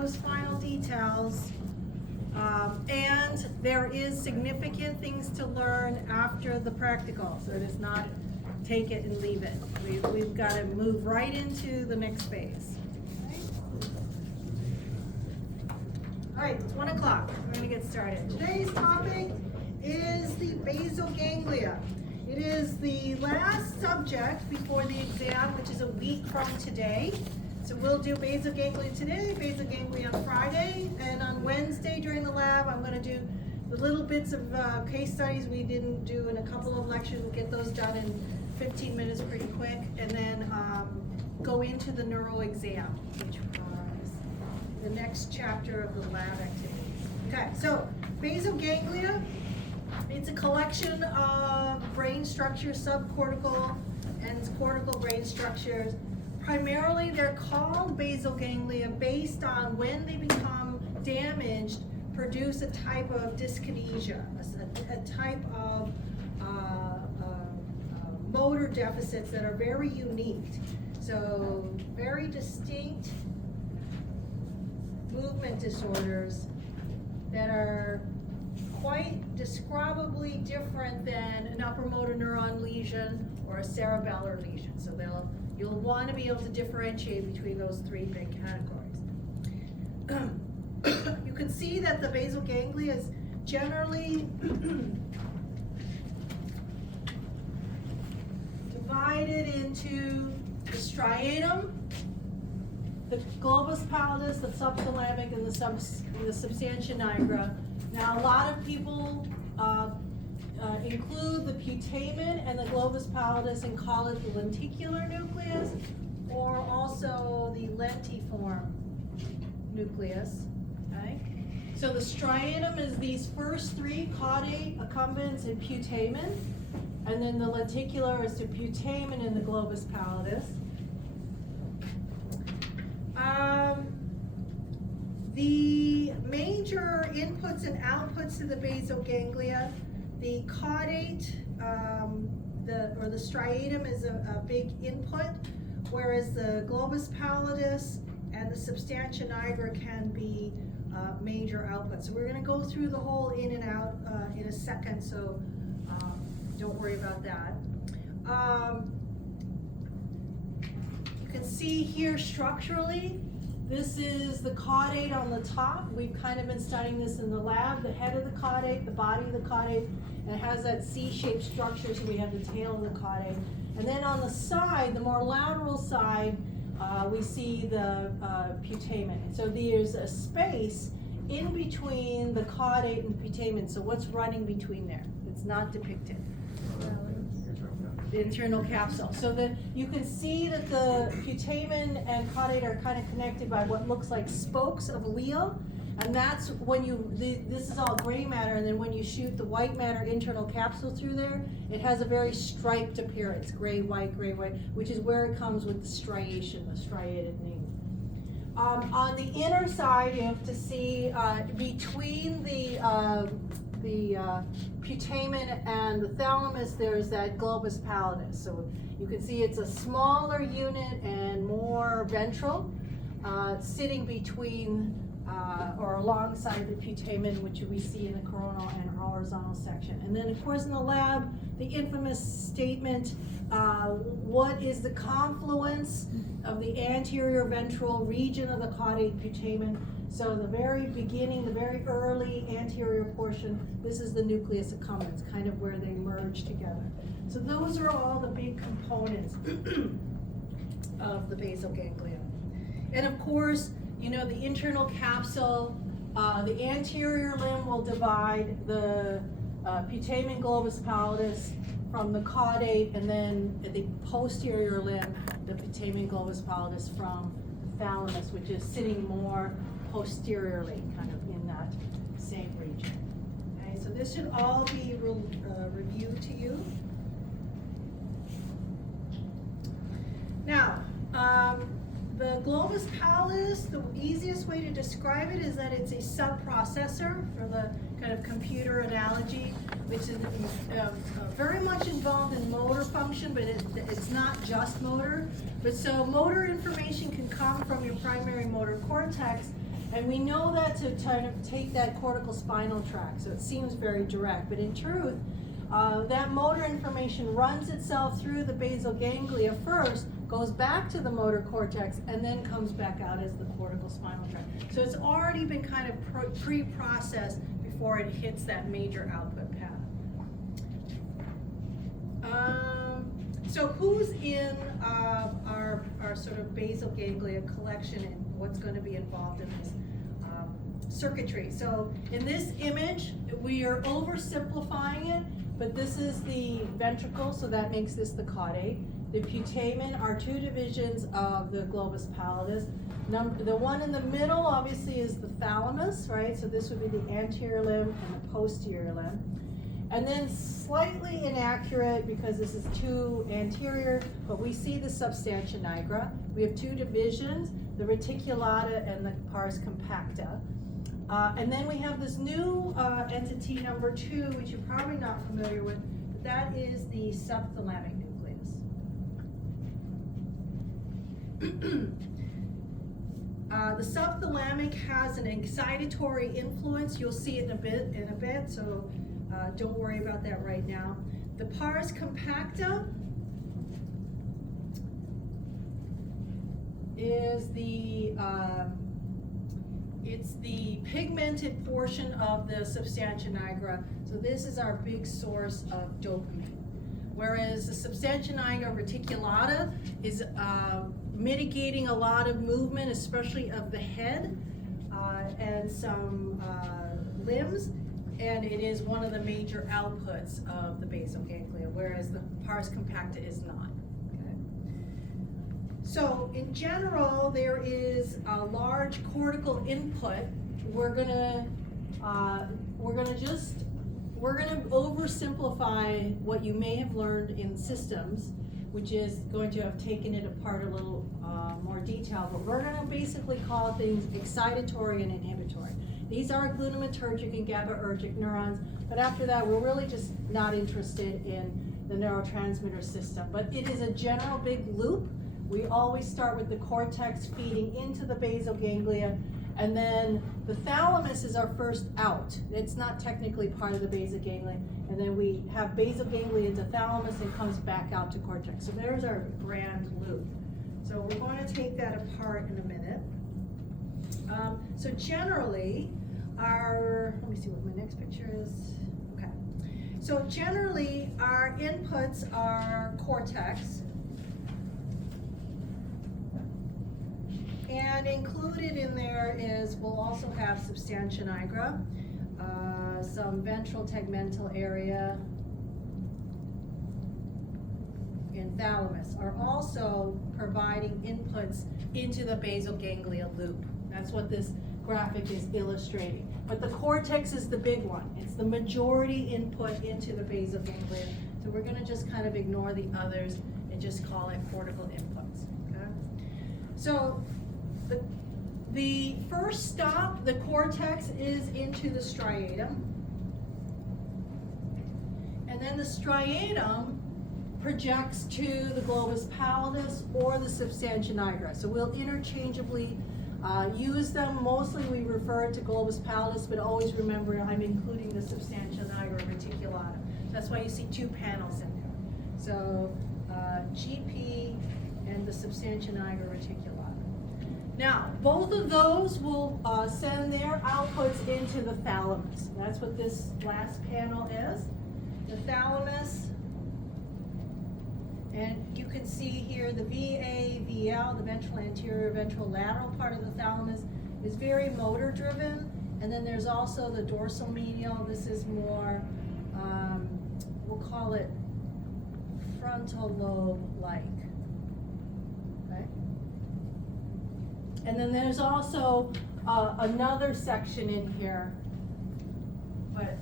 those final details. And there is significant things to learn after the practical, so it is not take it and leave it. We've got to move right into the next phase. All right, it's 1 o'clock. We're going to get started. Today's topic is the basal ganglia. It is the last subject before the exam, which is a week from today. So we'll do basal ganglia today, basal ganglia on Friday, and on Wednesday during the lab, I'm going to do the little bits of case studies we didn't do in a couple of lectures. We'll get those done in 15 minutes pretty quick, and then go into the neuro exam, which was the next chapter of the lab activities. Okay, so basal ganglia, it's a collection of brain structures, subcortical and cortical brain structures. Primarily, they're called basal ganglia based on when they become damaged, produce a type of dyskinesia, a type of motor deficits that are very unique. So very distinct movement disorders that are quite describably different than an upper motor neuron lesion or a cerebellar lesion. So you'll want to be able to differentiate between those three big categories. You can see that the basal ganglia is generally divided into the striatum, the globus pallidus, the subthalamic, and the substantia nigra. Now, a lot of people include the putamen and the globus pallidus and call it the lenticular nucleus, or also the lentiform nucleus. Okay? So the striatum is these first three, caudate, accumbens, and putamen, and then the lenticular is the putamen and the globus pallidus. The major inputs and outputs to the basal ganglia, the caudate, the striatum is a big input, whereas the globus pallidus and the substantia nigra can be major outputs. So we're going to go through the whole in and out in a second, so don't worry about that. You can see here structurally, this is the caudate on the top. We've kind of been studying this in the lab, the head of the caudate, the body of the caudate, and it has that C-shaped structure, so we have the tail of the caudate. And then on the side, the more lateral side, we see the putamen. So there's a space in between the caudate and putamen. So what's running between there? It's not depicted. The internal capsule. So you can see that the putamen and caudate are kind of connected by what looks like spokes of a wheel, and that's when this is all gray matter, and then when you shoot the white matter internal capsule through there, it has a very striped appearance, gray, white, which is where it comes with the striation, the striated name. On the inner side, you have to see between the putamen and the thalamus, there's that globus pallidus. So you can see it's a smaller unit and more ventral, sitting between or alongside the putamen, which we see in the coronal and horizontal section. And then, of course, in the lab, the infamous statement, what is the confluence of the anterior ventral region of the caudate putamen? So the very beginning, the very early anterior portion, this is the nucleus accumbens, kind of where they merge together. So those are all the big components of the basal ganglia. And of course, you know, the internal capsule, the anterior limb will divide the putamen globus pallidus from the caudate, and then the posterior limb, the putamen globus pallidus from the thalamus, which is sitting more posteriorly, kind of in that same region. Okay, so this should all be reviewed to you. Now, the globus pallidus, the easiest way to describe it is that it's a subprocessor, for the kind of computer analogy, which is very much involved in motor function, but it's not just motor. But so motor information can come from your primary motor cortex, And we know that to kind of take that cortical spinal tract, so it seems very direct, but in truth, that motor information runs itself through the basal ganglia first, goes back to the motor cortex, and then comes back out as the cortical spinal tract. So it's already been kind of pre-processed before it hits that major output path. So who's in our sort of basal ganglia collection and what's going to be involved in this circuitry? So in this image, we are oversimplifying it, but this is the ventricle, so that makes this the caudate. The putamen are two divisions of the globus pallidus. The one in the middle, obviously, is the thalamus, right? So this would be the anterior limb and the posterior limb. And then slightly inaccurate because this is too anterior, but we see the substantia nigra. We have two divisions, the reticulata and the pars compacta. And then we have this new entity number 2, which you're probably not familiar with, but that is the subthalamic nucleus. The subthalamic has an excitatory influence. You'll see it in a bit, so don't worry about that right now. The pars compacta is it's the pigmented portion of the substantia nigra. So this is our big source of dopamine. Whereas the substantia nigra reticulata is mitigating a lot of movement, especially of the head and some limbs, and it is one of the major outputs of the basal ganglia, whereas the pars compacta is not. Okay. So in general, there is a large cortical input. We're gonna oversimplify what you may have learned in systems, which is going to have taken it apart a little more detail, but we're gonna basically call things excitatory and inhibitory. These are glutamatergic and GABAergic neurons, but after that, we're really just not interested in the neurotransmitter system. But it is a general big loop. We always start with the cortex feeding into the basal ganglia, and then the thalamus is our first out. It's not technically part of the basal ganglia, and then we have basal ganglia into thalamus and comes back out to cortex. So there's our grand loop. So we're going to take that apart in a minute. So generally, let me see what my next picture is. Okay. So generally, our inputs are cortex. And included in there is, we'll also have substantia nigra, some ventral tegmental area, and thalamus are also providing inputs into the basal ganglia loop. That's what this graphic is illustrating. But the cortex is the big one. It's the majority input into the basal ganglia. So we're gonna just kind of ignore the others and just call it cortical inputs, okay? So the first stop, the cortex, is into the striatum. And then the striatum projects to the globus pallidus or the substantia nigra. So we'll interchangeably use them. Mostly we refer to globus pallidus, but always remember I'm including the substantia nigra reticulata. That's why you see two panels in there. So GP and the substantia nigra reticulata. Now, both of those will send their outputs into the thalamus. That's what this last panel is. The thalamus, and you can see here the VA, VL, the ventral anterior, ventral lateral part of the thalamus is very motor driven. And then there's also the dorsal medial. This is more, we'll call it frontal lobe-like. Okay? And then there's also another section in here, but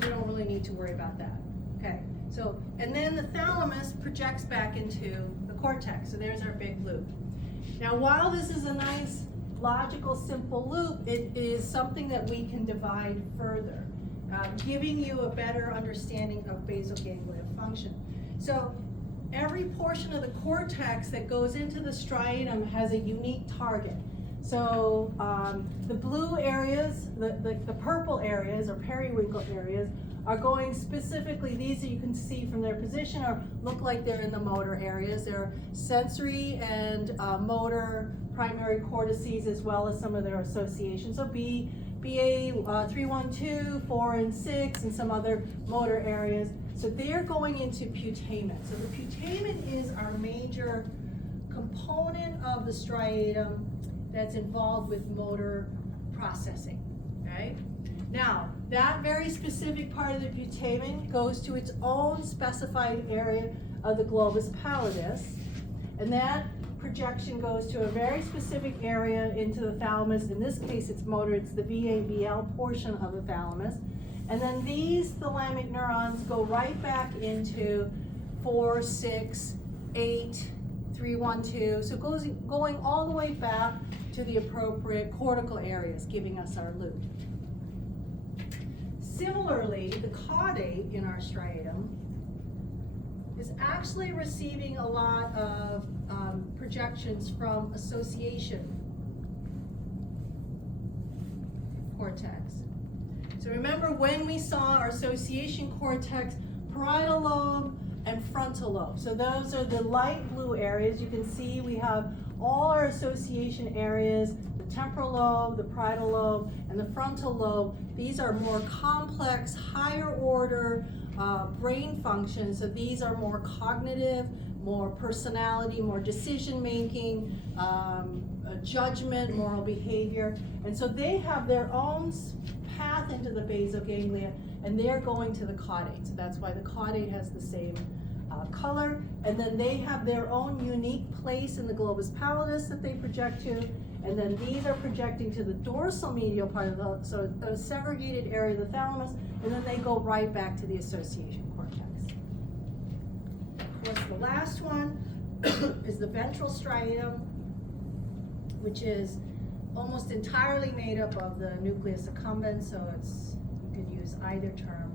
we don't really need to worry about that. Okay, so, and then the thalamus projects back into the cortex, so there's our big loop. Now, while this is a nice, logical, simple loop, it is something that we can divide further, giving you a better understanding of basal ganglia function. So, every portion of the cortex that goes into the striatum has a unique target. So the blue areas, the purple areas or periwinkle areas are going specifically, these that you can see from their position or look like they're in the motor areas. They're sensory and motor primary cortices as well as some of their associations. So BA 312, 4 and 6 and some other motor areas. So they're going into putamen. So the putamen is our major component of the striatum that's involved with motor processing, okay? Now, that very specific part of the putamen goes to its own specified area of the globus pallidus, and that projection goes to a very specific area into the thalamus. In this case, it's motor, it's the VAVL portion of the thalamus. And then these thalamic neurons go right back into 4, 6, 8, 3, 1, 2. So it goes going all the way back to the appropriate cortical areas, giving us our loop. Similarly, the caudate in our striatum is actually receiving a lot of projections from association cortex. So remember when we saw our association cortex, parietal lobe and frontal lobe. So those are the light blue areas. You can see we have all our association areas, the temporal lobe, the parietal lobe, and the frontal lobe. These are more complex, higher order brain functions. So these are more cognitive, more personality, more decision making, judgment, moral behavior. And so they have their own path into the basal ganglia, and they're going to the caudate. So that's why the caudate has the same color. And then they have their own unique place in the globus pallidus that they project to. And then these are projecting to the dorsal medial part of the, so a segregated area of the thalamus, and then they go right back to the association cortex. Of course, the last one is the ventral striatum, which is almost entirely made up of the nucleus accumbens, so it's, you can use either term.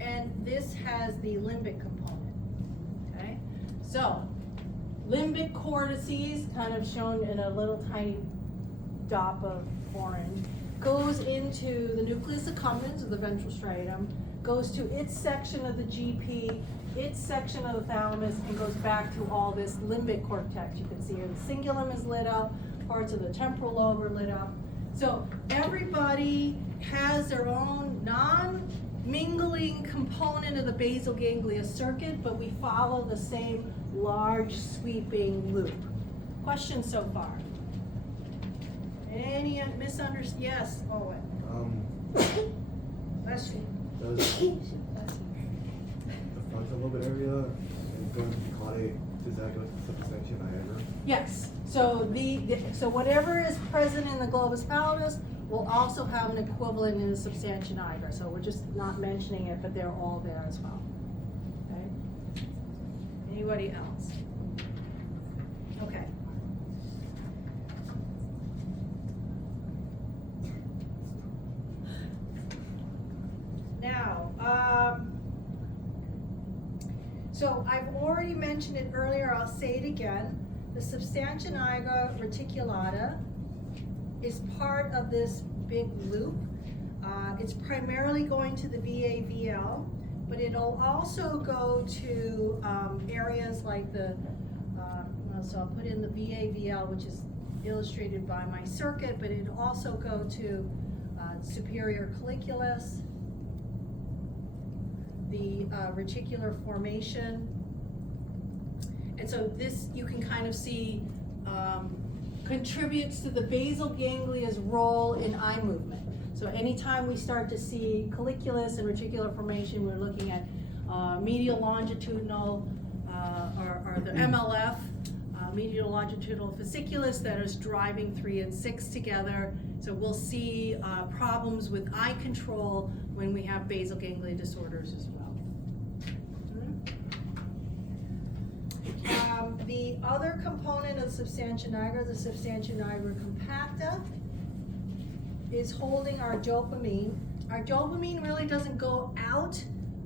And this has the limbic component, okay? So, limbic cortices, kind of shown in a little tiny dot of orange, goes into the nucleus accumbens of the ventral striatum, goes to its section of the GP, its section of the thalamus, and goes back to all this limbic cortex. You can see here the cingulum is lit up, parts of the temporal lobe are lit up. So everybody has their own non-mingling component of the basal ganglia circuit, but we follow the same large sweeping loop. Questions so far? Any misunderstanding? Yes, Owen. Bless you. Does the frontal lobe area and going to the caudate, does that go to the subsection Niagara? Yes. So so whatever is present in the globus pallidus will also have an equivalent in the substantia nigra. So we're just not mentioning it, but they're all there as well. Okay. Anybody else? Okay. Now, so I've already mentioned it earlier, I'll say it again. The substantia nigra reticulata is part of this big loop. It's primarily going to the VAVL, but it'll also go to areas like the, so I'll put in the VAVL, which is illustrated by my circuit, but it'll also go to superior colliculus, the reticular formation. And so this, you can kind of see, contributes to the basal ganglia's role in eye movement. So anytime we start to see colliculus and reticular formation, we're looking at medial longitudinal, or the MLF, medial longitudinal fasciculus that is driving 3 and 6 together. So we'll see problems with eye control when we have basal ganglia disorders as well. The other component of the substantia nigra, the substantia nigra compacta, is holding our dopamine. Our dopamine really doesn't go out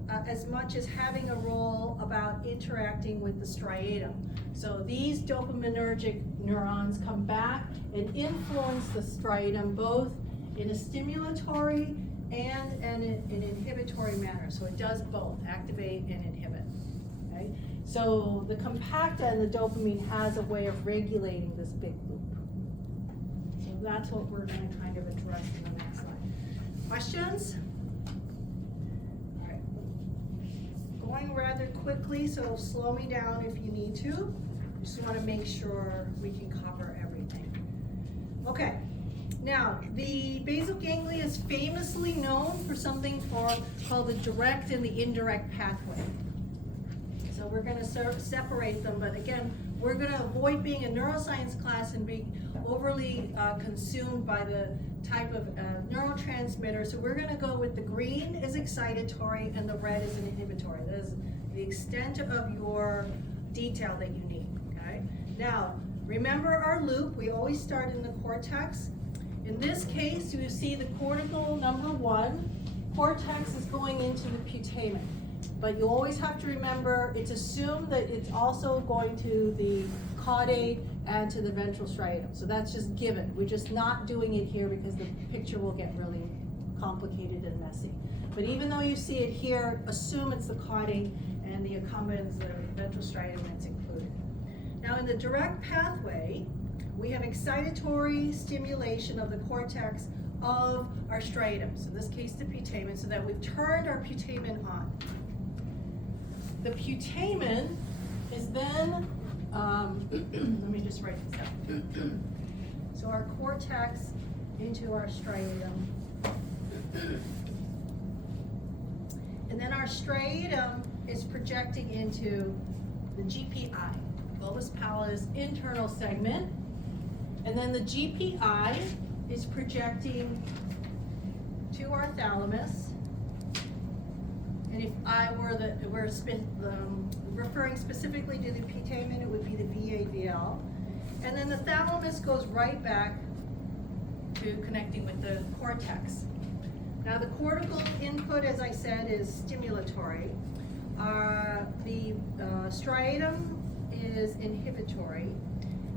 as much as having a role about interacting with the striatum. So these dopaminergic neurons come back and influence the striatum both in a stimulatory and an inhibitory manner. So it does both, activate and inhibit. Okay? So the compacta and the dopamine has a way of regulating this big loop. So that's what we're going to kind of address in the next slide. Questions? All right. Going rather quickly, so slow me down if you need to. Just want to make sure we can cover everything. Okay. Now, the basal ganglia is famously known for something called the direct and the indirect pathway. So we're going to separate them, but again, we're going to avoid being a neuroscience class and being overly consumed by the type of neurotransmitter. So we're going to go with the green is excitatory and the red is an inhibitory. That is the extent of your detail that you need. Okay. Now, remember our loop. We always start in the cortex. In this case, you see the cortical number 1. Cortex is going into the putamen. But you always have to remember, it's assumed that it's also going to the caudate and to the ventral striatum. So that's just given. We're just not doing it here because the picture will get really complicated and messy. But even though you see it here, assume it's the caudate and the accumbens, the ventral striatum that's included. Now in the direct pathway, we have excitatory stimulation of the cortex of our striatum. So in this case, the putamen, so that we've turned our putamen on. The putamen is then, let me just write this down. So our cortex into our striatum. And then our striatum is projecting into the GPI, globus pallidus internal segment. And then the GPI is projecting to our thalamus. And if I were referring specifically to the putamen, it would be the VAVL. And then the thalamus goes right back to connecting with the cortex. Now the cortical input, as I said, is stimulatory. The striatum is inhibitory.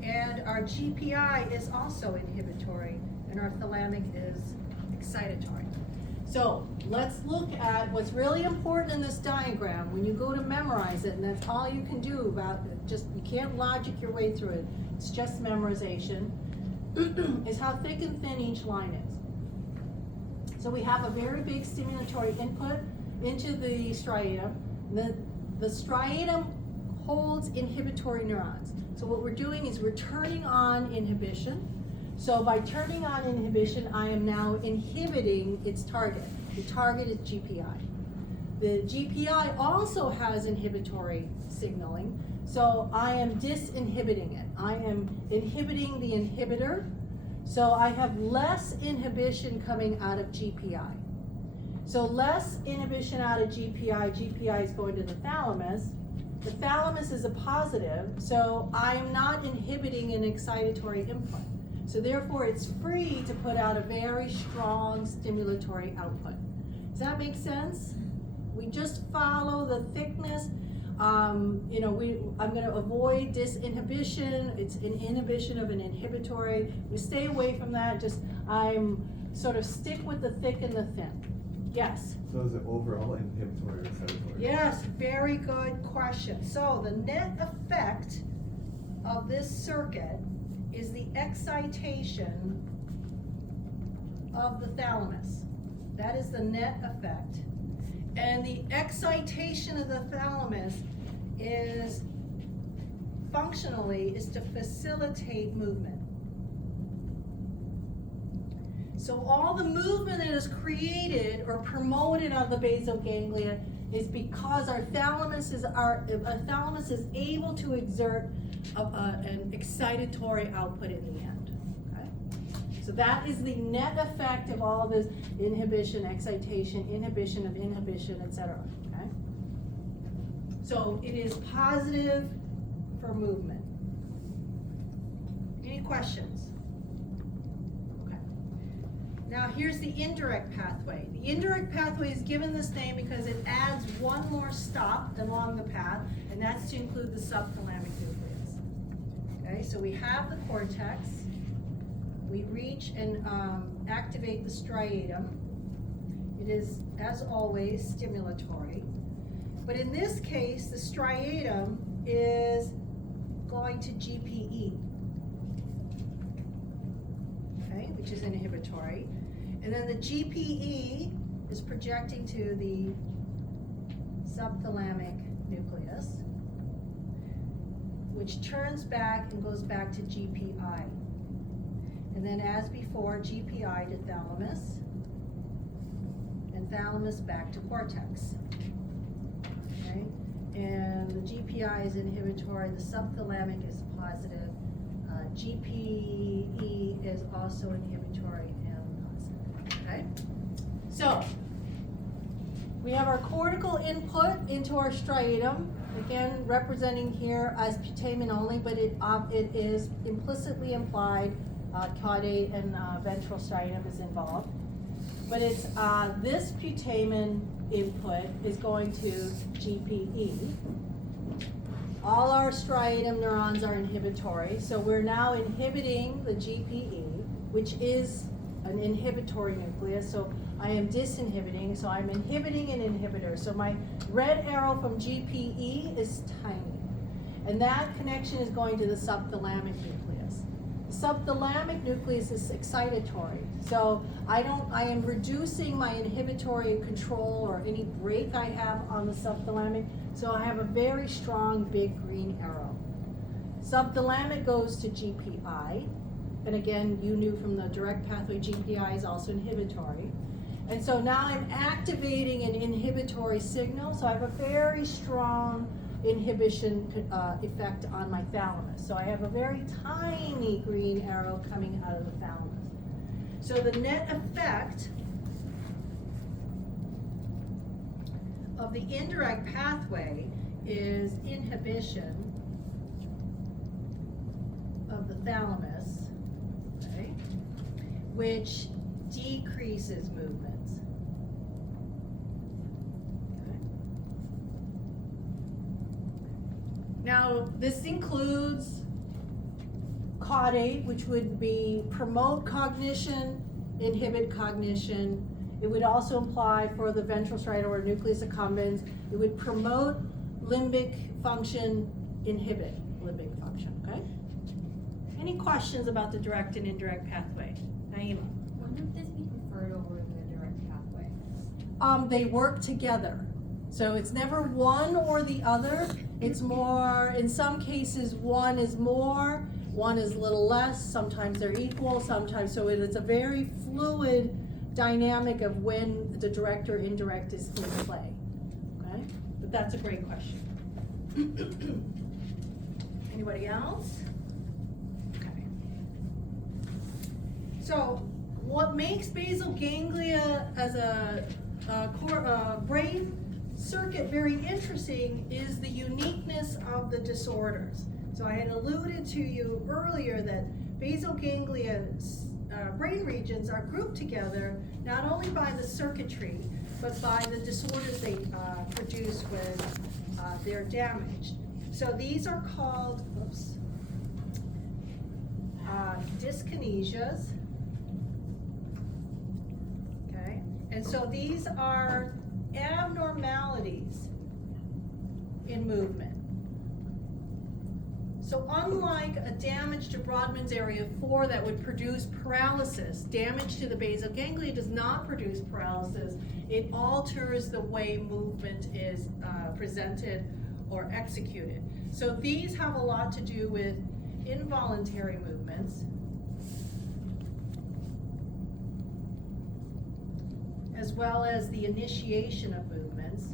And our GPI is also inhibitory, and our thalamic is excitatory. So let's look at what's really important in this diagram when you go to memorize it, and that's all you can do about it. Just, you can't logic your way through it. It's just memorization, is how thick and thin each line is. So we have a very big stimulatory input into the striatum. The striatum holds inhibitory neurons. So what we're doing is we're turning on inhibition. So by turning on inhibition, I am now inhibiting its target. The target is GPI. The GPI also has inhibitory signaling, so I am disinhibiting it. I am inhibiting the inhibitor, so I have less inhibition coming out of GPI. So less inhibition out of GPI, GPI is going to the thalamus. The thalamus is a positive, so I'm not inhibiting an excitatory input. So therefore, it's free to put out a very strong stimulatory output. Does that make sense? We just follow the thickness. I'm going to avoid disinhibition. It's an inhibition of an inhibitory. We stay away from that. I'm sort of stick with the thick and the thin. Yes? So is it overall inhibitory or excitatory? Yes, very good question. So the net effect of this circuit is the excitation of the thalamus. That is the net effect. And the excitation of the thalamus is functionally to facilitate movement. So all the movement that is created or promoted on the basal ganglia is because our thalamus is able to exert an excitatory output in the end. Okay? So that is the net effect of all of this inhibition, excitation, inhibition of inhibition, etc. Okay? So it is positive for movement. Any questions? Okay. Now here's the indirect pathway. The indirect pathway is given this name because it adds one more stop along the path, and that's to include the subthalamic nucleus. Okay, so we have the cortex. We reach and activate the striatum. It is, as always, stimulatory. But in this case, the striatum is going to GPE, okay, which is inhibitory. And then the GPE is projecting to the subthalamic nucleus, which turns back and goes back to GPI. And then as before, GPI to thalamus, and thalamus back to cortex. Okay? And the GPI is inhibitory, the subthalamic is positive, GPE is also inhibitory and positive. Okay? So, we have our cortical input into our striatum, again representing here as putamen only, but it is implicitly implied caudate and ventral striatum is involved. But it's this putamen input is going to GPE. All our striatum neurons are inhibitory, so we're now inhibiting the GPE, which is an inhibitory nucleus, so I am disinhibiting, so I'm inhibiting an inhibitor. So my red arrow from GPE is tiny, and that connection is going to the subthalamic nucleus. The subthalamic nucleus is excitatory, so I am reducing my inhibitory control or any brake I have on the subthalamic, so I have a very strong big green arrow. Subthalamic goes to GPI, and again, you knew from the direct pathway GPI is also inhibitory. And so now I'm activating an inhibitory signal, so I have a very strong inhibition effect on my thalamus. So I have a very tiny green arrow coming out of the thalamus. So the net effect of the indirect pathway is inhibition of the thalamus, okay, which decreases movements. Okay. Now, this includes caudate, which would be promote cognition, inhibit cognition. It would also imply for the ventral striatum or nucleus accumbens, it would promote limbic function, inhibit limbic function, okay? Any questions about the direct and indirect pathway? Naima? Wouldn't this be preferred over the direct pathway? They work together. So it's never one or the other. It's more, in some cases, one is more, one is a little less, sometimes they're equal, sometimes, so it's a very fluid dynamic of when the direct or indirect is in play, okay? But that's a great question. Anybody else? Okay. So, what makes basal ganglia as a brain circuit very interesting is the uniqueness of the disorders. So I had alluded to you earlier that basal ganglia brain regions are grouped together not only by the circuitry, but by the disorders they produce when they're damaged. So these are called, dyskinesias. Okay, and so these are abnormalities in movement. So unlike a damage to Brodmann's area 4 that would produce paralysis, damage to the basal ganglia does not produce paralysis. It alters the way movement is presented or executed. So these have a lot to do with involuntary movements, as well as the initiation of movements,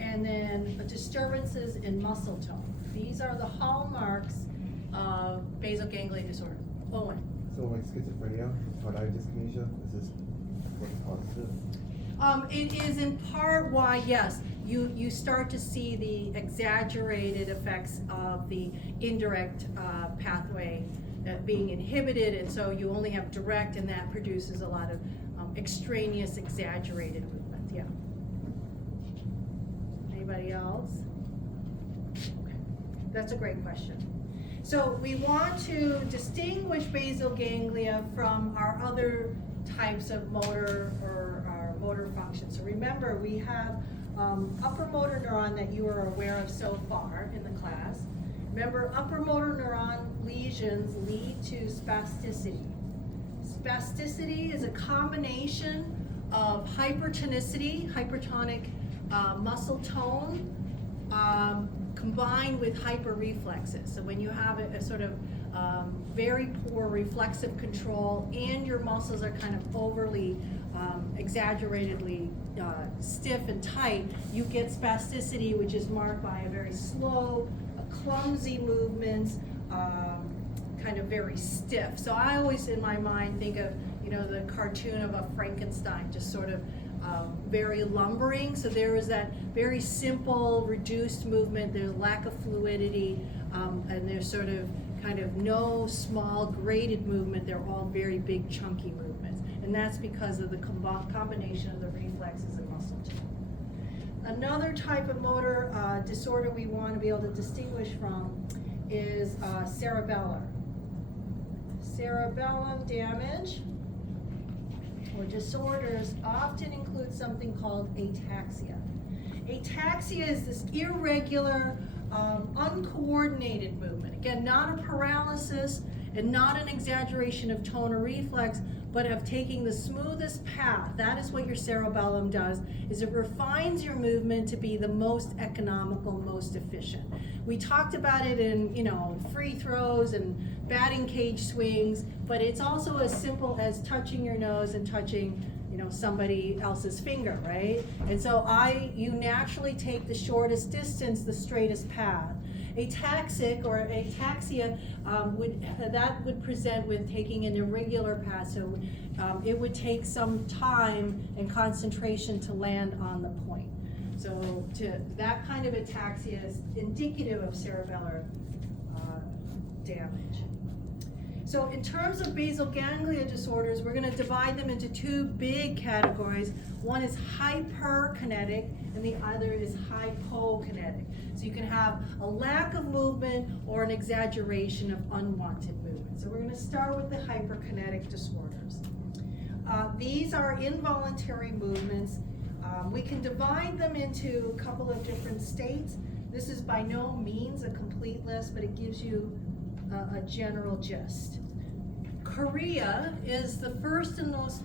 and then disturbances in muscle tone. These are the hallmarks of basal ganglia disorder. Owen. So like schizophrenia, tardive dyskinesia, is this what causes it? It is in part why, yes, you start to see the exaggerated effects of the indirect pathway being inhibited, and so you only have direct, and that produces a lot of extraneous, exaggerated movement. Yeah. Anybody else? Okay. That's a great question. So we want to distinguish basal ganglia from our other types of motor or motor function. So remember, we have upper motor neuron that you are aware of so far in the class. Remember, upper motor neuron lesions lead to spasticity. Spasticity is a combination of hypertonicity, hypertonic muscle tone, combined with hyperreflexes. So when you have a sort of very poor reflexive control and your muscles are kind of overly, exaggerately stiff and tight, you get spasticity, which is marked by a very slow, clumsy movements, kind of very stiff. So I always, in my mind, think of, the cartoon of a Frankenstein, just sort of very lumbering. So there is that very simple, reduced movement. There's lack of fluidity, and there's sort of kind of no small graded movement. They're all very big, chunky movements. And that's because of the combination of the reflexes and muscle tone. Another type of motor disorder we want to be able to distinguish from is cerebellar. Cerebellum damage or disorders often include something called ataxia. Ataxia is this irregular, uncoordinated movement. Again, not a paralysis and not an exaggeration of tone or reflex, but of taking the smoothest path. That is what your cerebellum does, is it refines your movement to be the most economical, most efficient. We talked about it in, free throws and batting cage swings, but it's also as simple as touching your nose and touching, somebody else's finger, right? And so you naturally take the shortest distance, the straightest path. Ataxic or ataxia would present with taking an irregular path, so it would take some time and concentration to land on the point. So that kind of ataxia is indicative of cerebellar damage. So in terms of basal ganglia disorders, we're going to divide them into two big categories. One is hyperkinetic and the other is hypokinetic. So you can have a lack of movement or an exaggeration of unwanted movement. So we're going to start with the hyperkinetic disorders. These are involuntary movements. We can divide them into a couple of different states. This is by no means a complete list, but it gives you a general gist. Chorea is the first and most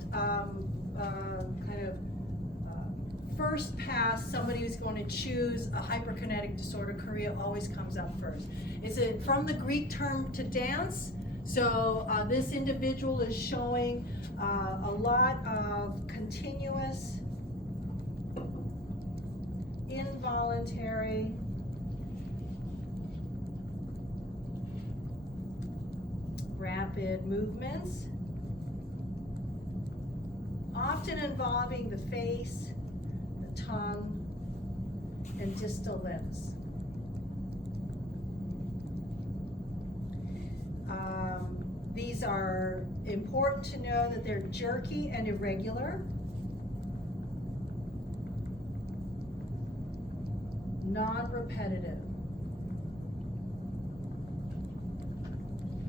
first pass. Somebody who's going to choose a hyperkinetic disorder, chorea always comes up first. It's from the Greek term to dance. So this individual is showing a lot of continuous, involuntary, rapid movements, often involving the face, the tongue, and distal limbs. These are important to know that they're jerky and irregular, non-repetitive.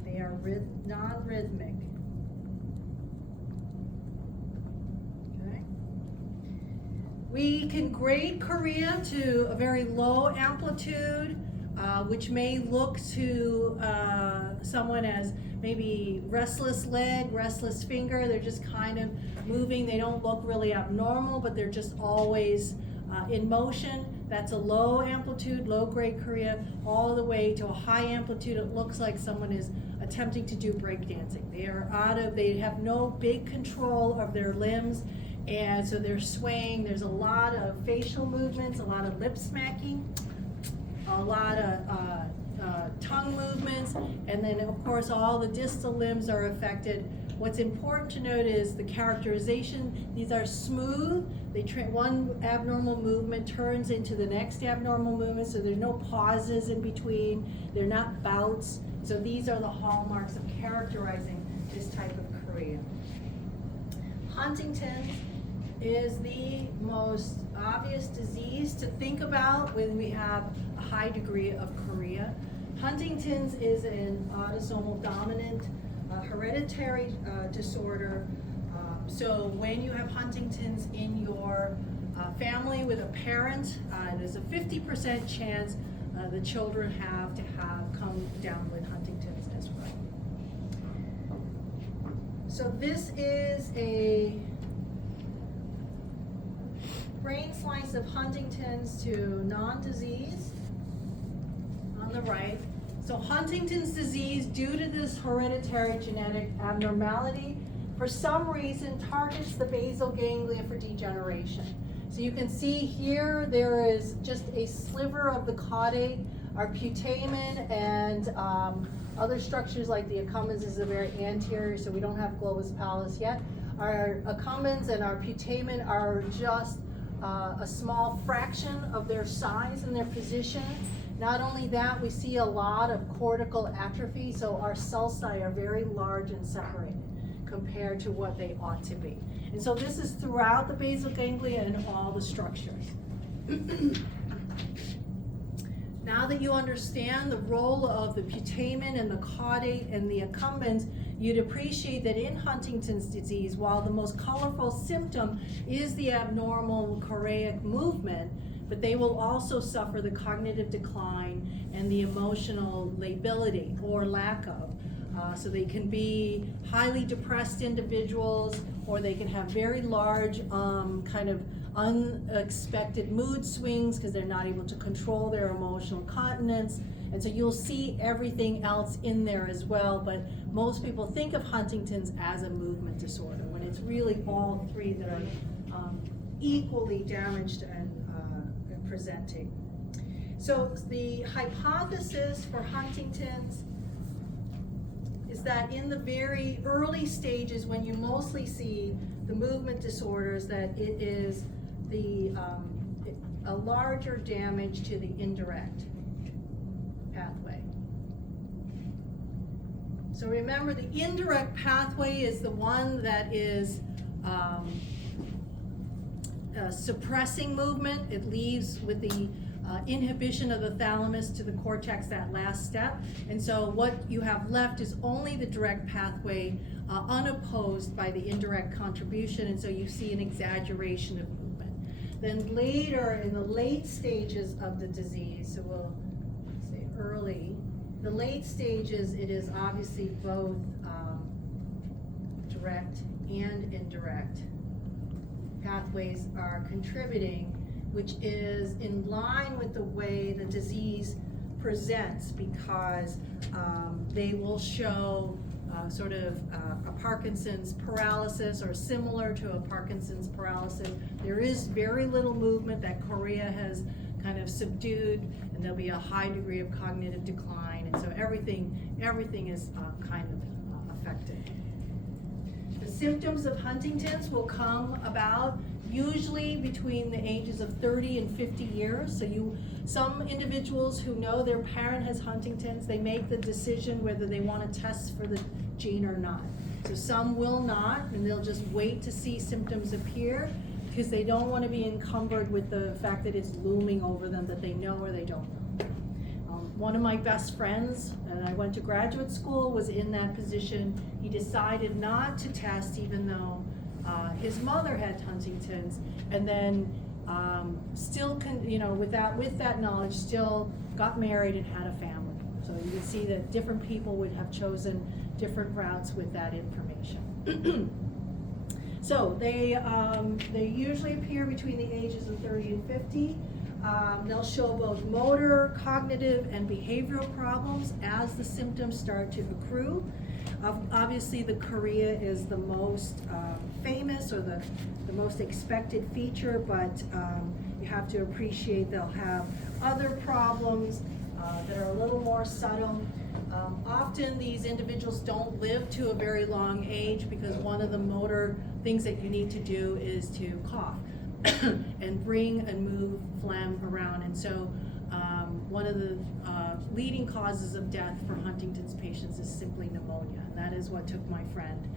They are non-rhythmic. Okay. We can grade chorea to a very low amplitude, which may look to someone as maybe restless leg, restless finger. They're just kind of moving. They don't look really abnormal, but they're just always in motion. That's a low amplitude, low grade chorea, all the way to a high amplitude. It looks like someone is attempting to do breakdancing. They have no big control of their limbs, and so they're swaying. There's a lot of facial movements, a lot of lip smacking, a lot of tongue movements, and then of course all the distal limbs are affected. What's important to note is the characterization. These are smooth. One abnormal movement turns into the next abnormal movement, so there's no pauses in between. They're not bouts. So these are the hallmarks of characterizing this type of chorea. Huntington's is the most obvious disease to think about when we have a high degree of chorea. Huntington's is an autosomal dominant hereditary disorder. So when you have Huntington's in your family with a parent, there's a 50% chance the children have come down with Huntington's as well. So this is a brain slice of Huntington's to non-disease on the right. So Huntington's disease, due to this hereditary genetic abnormality, for some reason targets the basal ganglia for degeneration. So you can see here there is just a sliver of the caudate. Our putamen and other structures like the accumbens is a very anterior, so we don't have globus pallidus yet. Our accumbens and our putamen are just a small fraction of their size and their position. Not only that, we see a lot of cortical atrophy, so our sulci are very large and separated compared to what they ought to be. And so this is throughout the basal ganglia and all the structures. Now that you understand the role of the putamen and the caudate and the accumbens, you'd appreciate that in Huntington's disease, while the most colorful symptom is the abnormal choreic movement, but they will also suffer the cognitive decline and the emotional lability or lack of. So they can be highly depressed individuals, or they can have very large kind of unexpected mood swings because they're not able to control their emotional continence. And so you'll see everything else in there as well, but most people think of Huntington's as a movement disorder when it's really all three that are equally damaged and presenting. So the hypothesis for Huntington's is that in the very early stages, when you mostly see the movement disorders, that it is a larger damage to the indirect pathway. So remember, the indirect pathway is the one that is suppressing movement. It leaves with the inhibition of the thalamus to the cortex, that last step. And so what you have left is only the direct pathway, unopposed by the indirect contribution, and so you see an exaggeration of movement. Then later, in the late stages of the disease, so we'll say early, the late stages, it is obviously both direct and indirect pathways are contributing, which is in line with the way the disease presents, because they will show sort of a Parkinson's paralysis or similar to a Parkinson's paralysis. There is very little movement that chorea has kind of subdued, and there'll be a high degree of cognitive decline, and so everything is kind of affected. The symptoms of Huntington's will come about usually between the ages of 30 and 50 years. So some individuals who know their parent has Huntington's, they make the decision whether they want to test for the gene or not. So some will not, and they'll just wait to see symptoms appear because they don't want to be encumbered with the fact that it's looming over them that they know or they don't know. One of my best friends, and I went to graduate school, was in that position. He decided not to test even though his mother had Huntington's, and then with that knowledge, still got married and had a family. So you can see that different people would have chosen different routes with that information. So they usually appear between the ages of 30 and 50. They'll show both motor, cognitive, and behavioral problems as the symptoms start to accrue. Obviously, the chorea is the most famous or the most expected feature, but you have to appreciate they'll have other problems that are a little more subtle. Often these individuals don't live to a very long age because one of the motor things that you need to do is to cough and bring and move phlegm around. And so One of the leading causes of death for Huntington's patients is simply pneumonia, and that is what took my friend.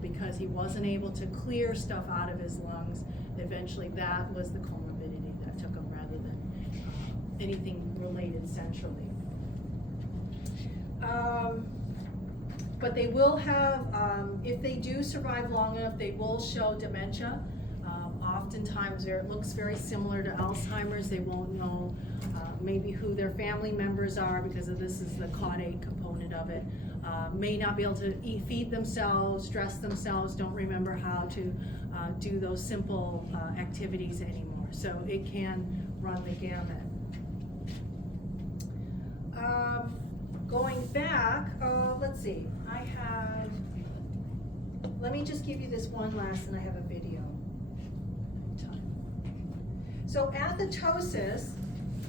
Because he wasn't able to clear stuff out of his lungs, eventually that was the comorbidity that took him rather than anything related centrally. But they will have, if they do survive long enough, they will show dementia. Oftentimes it looks very similar to Alzheimer's. They won't know maybe who their family members are because of this is the caudate component of it. May not be able to feed themselves, dress themselves, don't remember how to do those simple activities anymore. So it can run the gamut. Going back, let's see, let me just give you this one last, and I have a video. So athetosis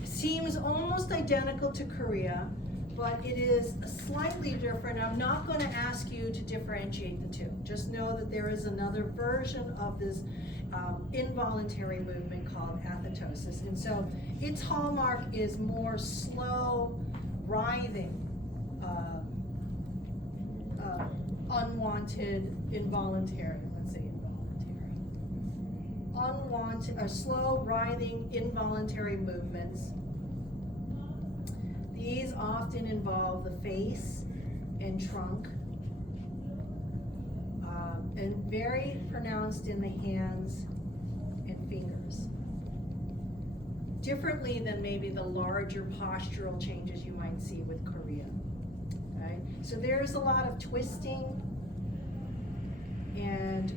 seems almost identical to chorea, but it is slightly different. I'm not going to ask you to differentiate the two. Just know that there is another version of this involuntary movement called athetosis. And so its hallmark is more slow, writhing, unwanted, involuntary, let's say involuntary. Unwanted, or slow, writhing, involuntary movements. These often involve the face and trunk, and very pronounced in the hands and fingers. Differently than maybe the larger postural changes you might see with chorea. Okay? So there's a lot of twisting and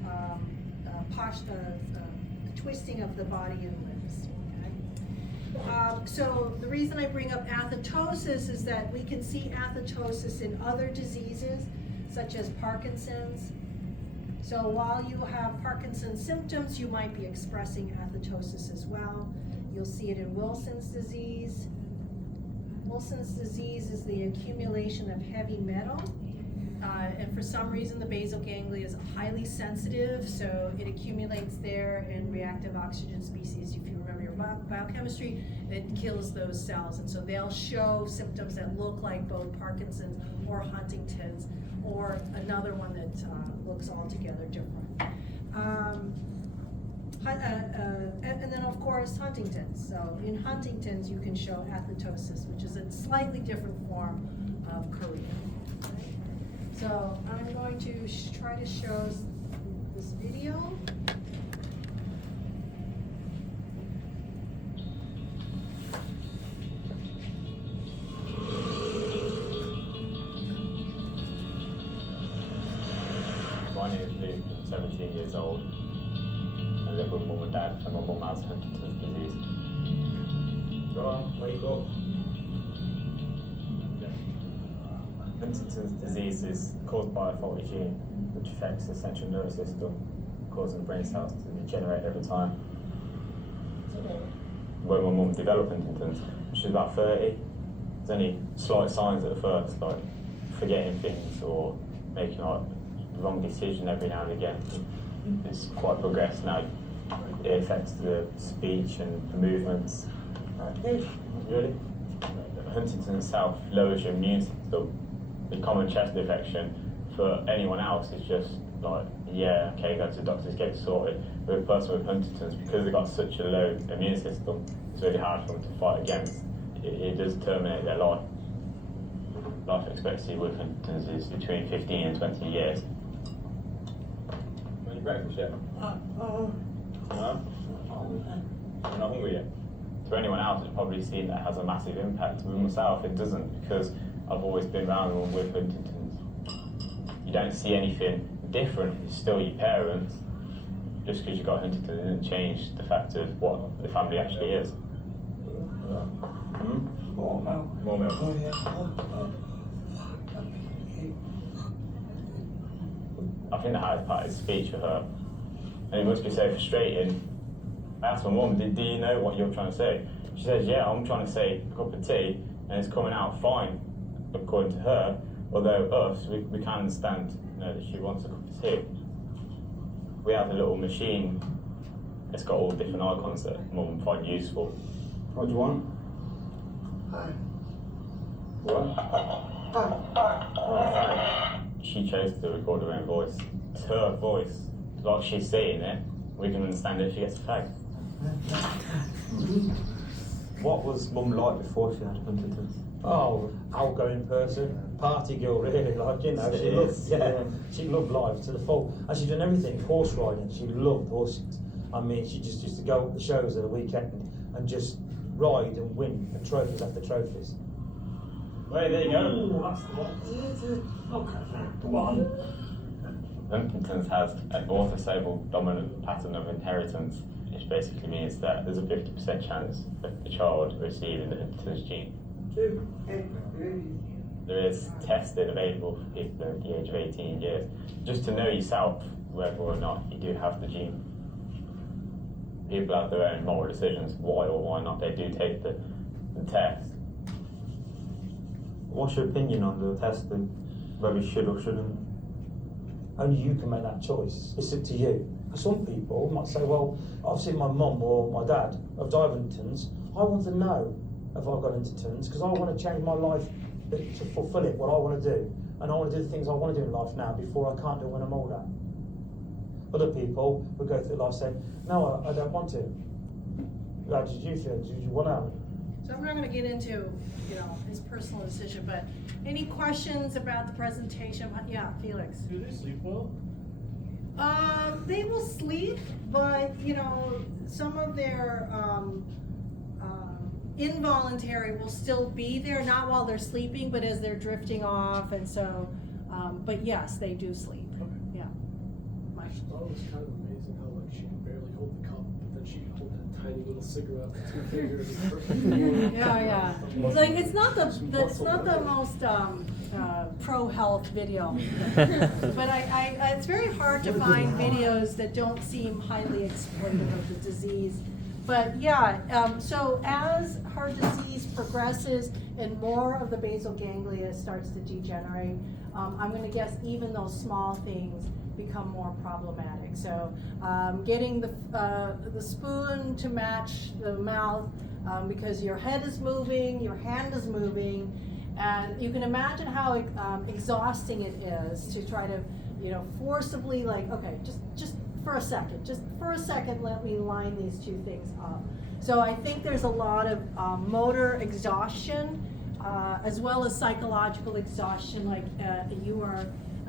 twisting of the body and limbs. Okay? So the reason I bring up athetosis is that we can see athetosis in other diseases, such as Parkinson's. So while you have Parkinson's symptoms, you might be expressing athetosis as well. You'll see it in Wilson's disease. Wilson's disease is the accumulation of heavy metal. And for some reason, the basal ganglia is highly sensitive, so it accumulates there in reactive oxygen species. If you remember your biochemistry, it kills those cells. And so they'll show symptoms that look like both Parkinson's or Huntington's, or another one that looks altogether different. And then of course Huntington's. So in Huntington's you can show athetosis, which is a slightly different form of chorea. So I'm going to try to show this video. My name is Luke, I'm 17 years old. I live with mum and dad, and my mum has Huntington's disease. Go on, wake up. Huntington's disease is caused by a faulty gene, which affects the central nervous system, causing brain cells to degenerate over time. When my mum developed Huntington's, she was about 30. There's only slight signs at first, like forgetting things or making like the wrong decision every now and again. It's quite progressed now. It affects the speech and the movements. Really? Huntington itself lowers your immune system. The common chest infection for anyone else is just like, yeah, okay, go to the doctor's, get it sorted. But a person with Huntington's, because they've got such a low immune system, it's really hard for them to fight against. It does terminate their life. Life expectancy with Huntington's is between 15 and 20 years. Any breakfast yet? No? You're not hungry yet? To anyone else, it's probably seen that it has a massive impact. With myself, it doesn't, because I've always been around them with Huntington's. You don't see anything different, it's still your parents. Just because you've got Huntington doesn't change the fact of what the family actually is. More milk. More milk. I think the hardest part is speech for her. And it must be so frustrating. I asked my mum, do you know what you're trying to say? She says, yeah, I'm trying to say a cup of tea, and it's coming out fine, according to her. Although us, we can understand, you know, that she wants a cup of tea. We have a little machine. It's got all different icons that mum find useful. What do you want? She chose to record her own voice. It's her voice. Like she's saying it, we can understand it, she gets a fag. What was Mum like before she had Huntington's? Oh, outgoing person, party girl, really. Like, you know, she loved, she loved life to the full, and she'd done everything. Horse riding, she loved horses. I mean, she just used to go at the shows at the weekend and just ride and win and trophies after trophies. Wait, there you go. Ooh, that's the one. Okay, come on. Huntington's has an autosomal dominant pattern of inheritance, which basically means that there's a 50% chance of the child receiving the Huntington's gene. There is testing available for people over the age of 18 years, just to know yourself whether or not you do have the gene. People have their own moral decisions, why or why not they do take the test. What's your opinion on the test and whether you should or shouldn't? Only you can make that choice. It's up to you. Some people might say, well, I've seen my mum or my dad have died of Huntington's. I want to know if I've got Huntington's because I want to change my life to fulfill it, what I want to do. And I want to do the things I want to do in life now before I can't do when I'm older. Other people would go through life saying, no, I don't want to. How did you feel? Did you want to? So I'm not gonna get into, his personal decision, but any questions about the presentation? Yeah, Felix? Do they sleep well? They will sleep, but, some of their, involuntary will still be there, not while they're sleeping, but as they're drifting off, and so, but yes, they do sleep, Okay. yeah. Mike? I thought it was kind of amazing how she could barely hold the cup, but then she could hold that tiny little cigarette with 2 fingers. It's perfect. Yeah. It's like, it's not the most, pro-health video. But it's very hard to find videos that don't seem highly exploitative of the disease. But yeah, so as her disease progresses and more of the basal ganglia starts to degenerate, I'm gonna guess even those small things become more problematic. So getting the spoon to match the mouth, because your head is moving, your hand is moving, and you can imagine how exhausting it is to try to, forcibly, like, okay, just for a second, let me line these 2 things up. So I think there's a lot of motor exhaustion, as well as psychological exhaustion. Like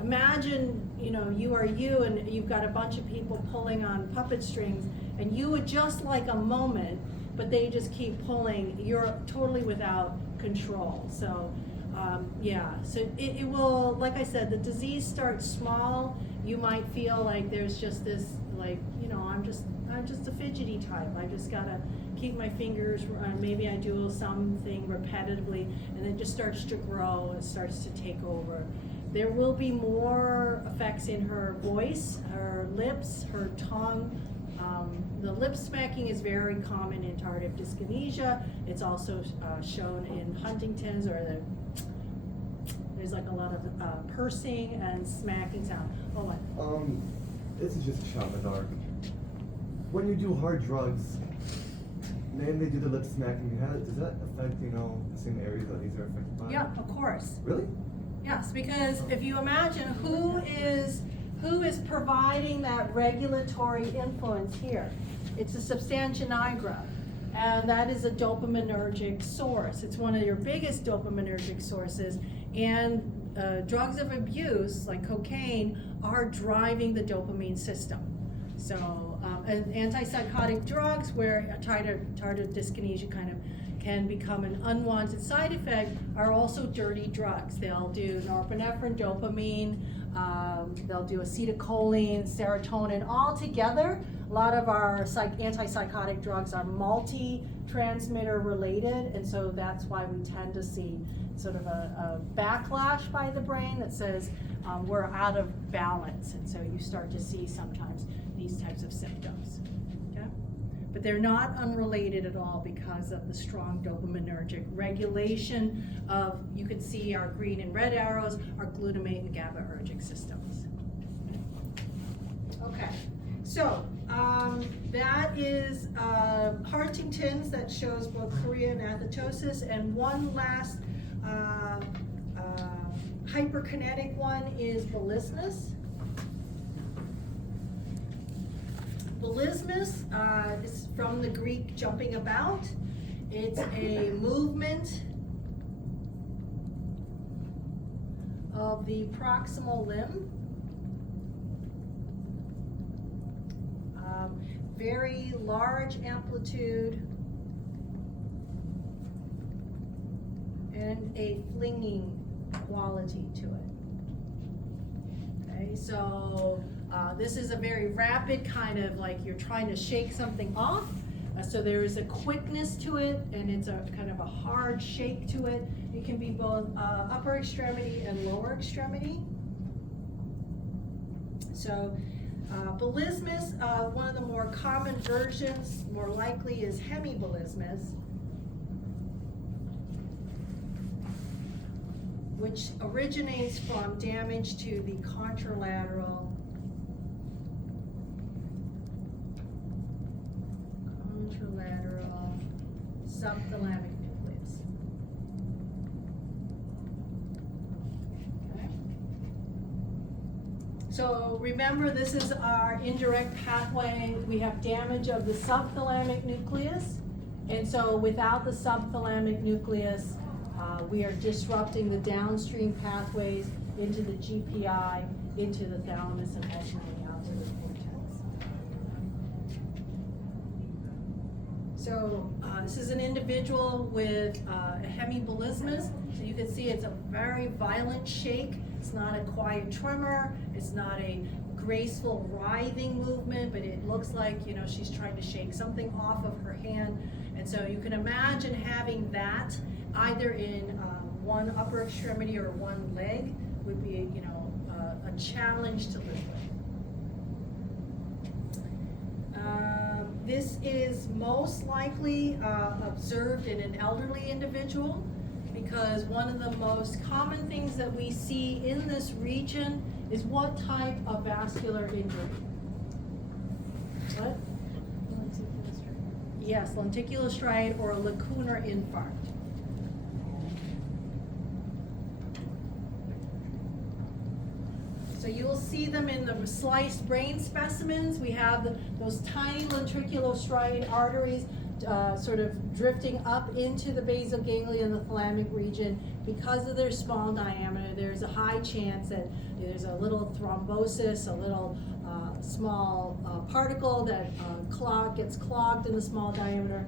imagine, you are you and you've got a bunch of people pulling on puppet strings, and you would just like a moment, but they just keep pulling, you're totally without control. So so it will, like I said, the disease starts small. You might feel like there's just this, like, I'm just a fidgety type. I just gotta keep my fingers, maybe I do something repetitively, and it just starts to grow and starts to take over. There will be more effects in her voice, her lips, her tongue. The lip smacking is very common in tardive dyskinesia. It's also shown in Huntington's, or there's like a lot of pursing and smacking sound. Oh, what? This is just a shot in the dark. When you do hard drugs, and they do the lip smacking, does that affect, the same areas that these are affected by? Yeah, of course. Really? Yes, because if you imagine who is providing that regulatory influence here, it's the substantia nigra, and that is a dopaminergic source. It's one of your biggest dopaminergic sources, and drugs of abuse like cocaine are driving the dopamine system. So and antipsychotic drugs, where tardive dyskinesia kind of can become an unwanted side effect, are also dirty drugs. They'll do norepinephrine, dopamine, they'll do acetylcholine, serotonin, all together. A lot of our antipsychotic drugs are multi-transmitter related, and so that's why we tend to see sort of a backlash by the brain that says we're out of balance, and so you start to see sometimes these types of symptoms. Okay? But they're not unrelated at all because of the strong dopaminergic regulation of, you can see our green and red arrows, our glutamate and GABAergic systems. Okay, So, that is Huntington's, that shows both chorea and athetosis, and one last hyperkinetic one is Basal. Basal is from the Greek jumping about. It's a movement of the proximal limb. Very large amplitude and a flinging quality to it. Okay, so this is a very rapid kind of, like you're trying to shake something off. So there is a quickness to it, and it's a kind of a hard shake to it. It can be both upper extremity and lower extremity. So Balismus, one of the more common versions, more likely, is hemibalismus, which originates from damage to the contralateral subthalamic nucleus. Okay. So remember, this is our indirect pathway. We have damage of the subthalamic nucleus, and so without the subthalamic nucleus, we are disrupting the downstream pathways into the GPI, into the thalamus, and ultimately out to the cortex. So this is an individual with a hemibalismus. So you can see it's a very violent shake. It's not a quiet tremor. It's not a graceful writhing movement, but it looks like, you know, she's trying to shake something off of her hand. And so you can imagine having that either in one upper extremity or one leg would be, you know, a challenge to live with. This is most likely observed in an elderly individual, because one of the most common things that we see in this region is what type of vascular injury? What? Yes, lenticular striate or a lacunar infarct. So you will see them in the sliced brain specimens. We have those tiny ventriculostriate arteries sort of drifting up into the basal ganglia and the thalamic region. Because of their small diameter, there's a high chance that there's a little thrombosis, a little small particle that gets clogged in the small diameter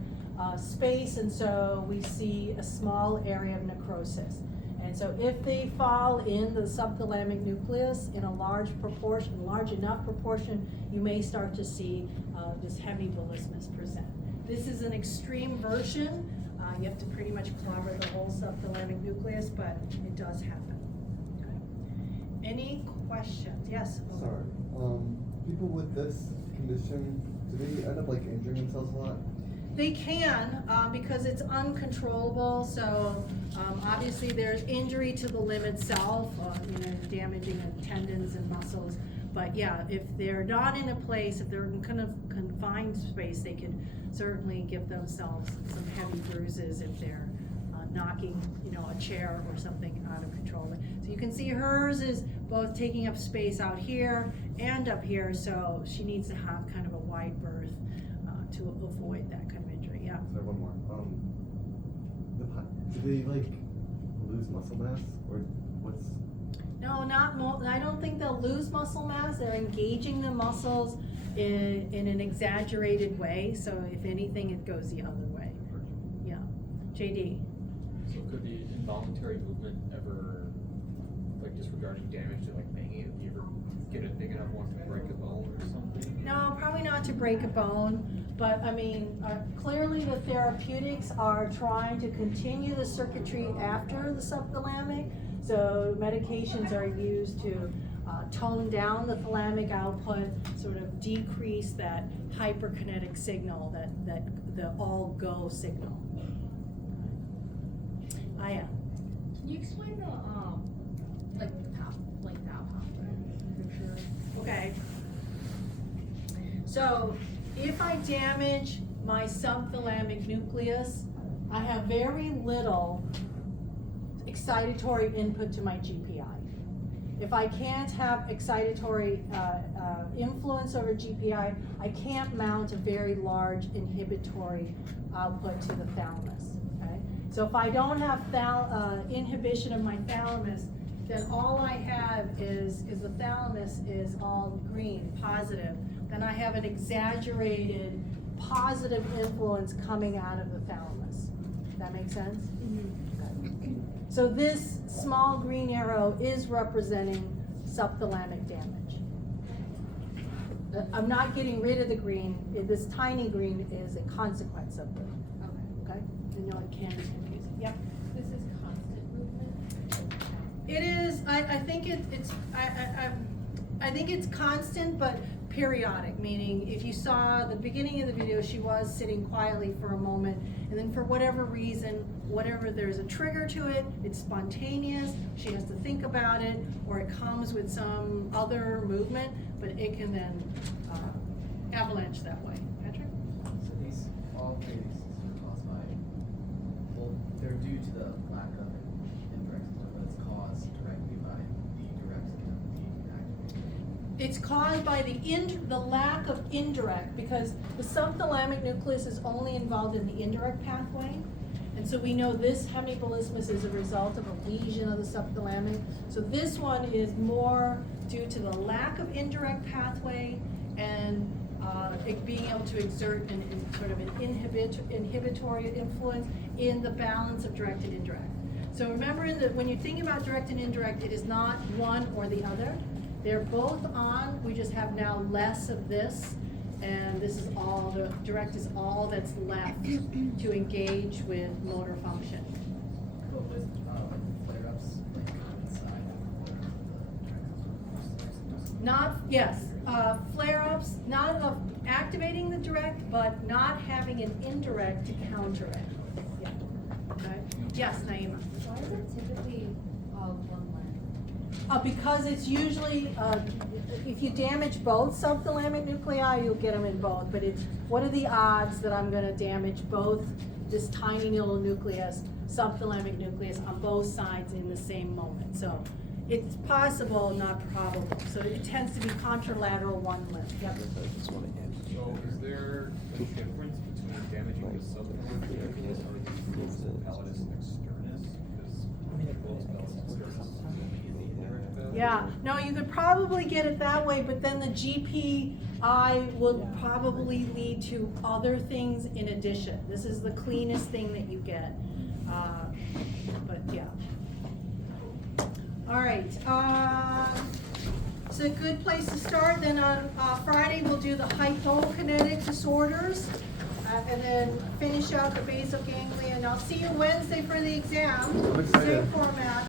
space, and so we see a small area of necrosis. And so if they fall in the subthalamic nucleus in a large proportion, large enough proportion, you may start to see this hemibalismus present. This is an extreme version. You have to pretty much cover the whole subthalamic nucleus, but it does happen. Okay. Any questions? Yes? Sorry. People with this condition, do they end up like injuring themselves a lot? They can, because it's uncontrollable. So obviously there's injury to the limb itself, damaging of tendons and muscles. But yeah, if they're not in a place, if they're in kind of confined space, they can certainly give themselves some heavy bruises if they're knocking, a chair or something out of control. So you can see hers is both taking up space out here and up here, so she needs to have kind of a wide berth to avoid that kind of injury. Yeah. Sorry, one more. Do they like lose muscle mass, or what's? No, I don't think they'll lose muscle mass. They're engaging the muscles in an exaggerated way. So if anything, it goes the other way. Yeah. JD. So could the involuntary movement ever, like disregarding damage to like banging it, you ever get it big enough once to break a bone or something? No, probably not to break a bone, but I mean, clearly the therapeutics are trying to continue the circuitry after the subthalamic. So medications are used to tone down the thalamic output, sort of decrease that hyperkinetic signal, that the all-go signal. Aya. Can you explain the that pathway? Okay. So if I damage my subthalamic nucleus, I have very little excitatory input to my GPI. If I can't have excitatory influence over GPI, I can't mount a very large inhibitory output to the thalamus, okay? So if I don't have inhibition of my thalamus, then all I have is the thalamus is all green, positive. Then I have an exaggerated positive influence coming out of the thalamus. Does that make sense? Okay. So this small green arrow is representing subthalamic damage. I'm not getting rid of the green. This tiny green is a consequence of it. Okay? I know it can be confusing. Yep. This is constant movement. It is. I think I think it's constant, but periodic. Meaning, if you saw the beginning of the video, she was sitting quietly for a moment, and then for whatever reason, whatever there's a trigger to it, it's spontaneous. She has to think about it, or it comes with some other movement, but it can then avalanche that way. Patrick? So these, all three of these are caused by, well, they're due to the lack of indirect input, but it's caused directly by the direct deactivation. It's caused by the lack of indirect, because the subthalamic nucleus is only involved in the indirect pathway. And so we know this hemiballismus is a result of a lesion of the subthalamic. So this one is more due to the lack of indirect pathway and it being able to exert sort of an inhibitory influence in the balance of direct and indirect. So remember, when you think about direct and indirect, it is not one or the other. They're both on, we just have now less of this, and this is all, the direct is all that's left to engage with motor function. But with flare-ups, like inside of the Not, yes, flare-ups, not of activating the direct, but not having an indirect to counter it. Yeah. Okay. Yes, Naima. Why is it typically one leg? Because it's usually, if you damage both subthalamic nuclei, you'll get them in both. But it's, what are the odds that I'm going to damage both this tiny little nucleus, subthalamic nucleus, on both sides in the same moment? So it's possible, not probable. So it tends to be contralateral one limb. Yep. So is there a difference between damaging the subthalamic nucleus or the globus pallidus externus? Because globus pallidus externus is only in the indirect pathway. Yeah, no, you could probably get it that way, but then the GPI will probably lead to other things in addition. This is the cleanest thing that you get. But yeah. All right. It's a good place to start. Then on Friday, we'll do the hypokinetic disorders. And then finish out the basal ganglia. And I'll see you Wednesday for the exam. I'm excited. Same format.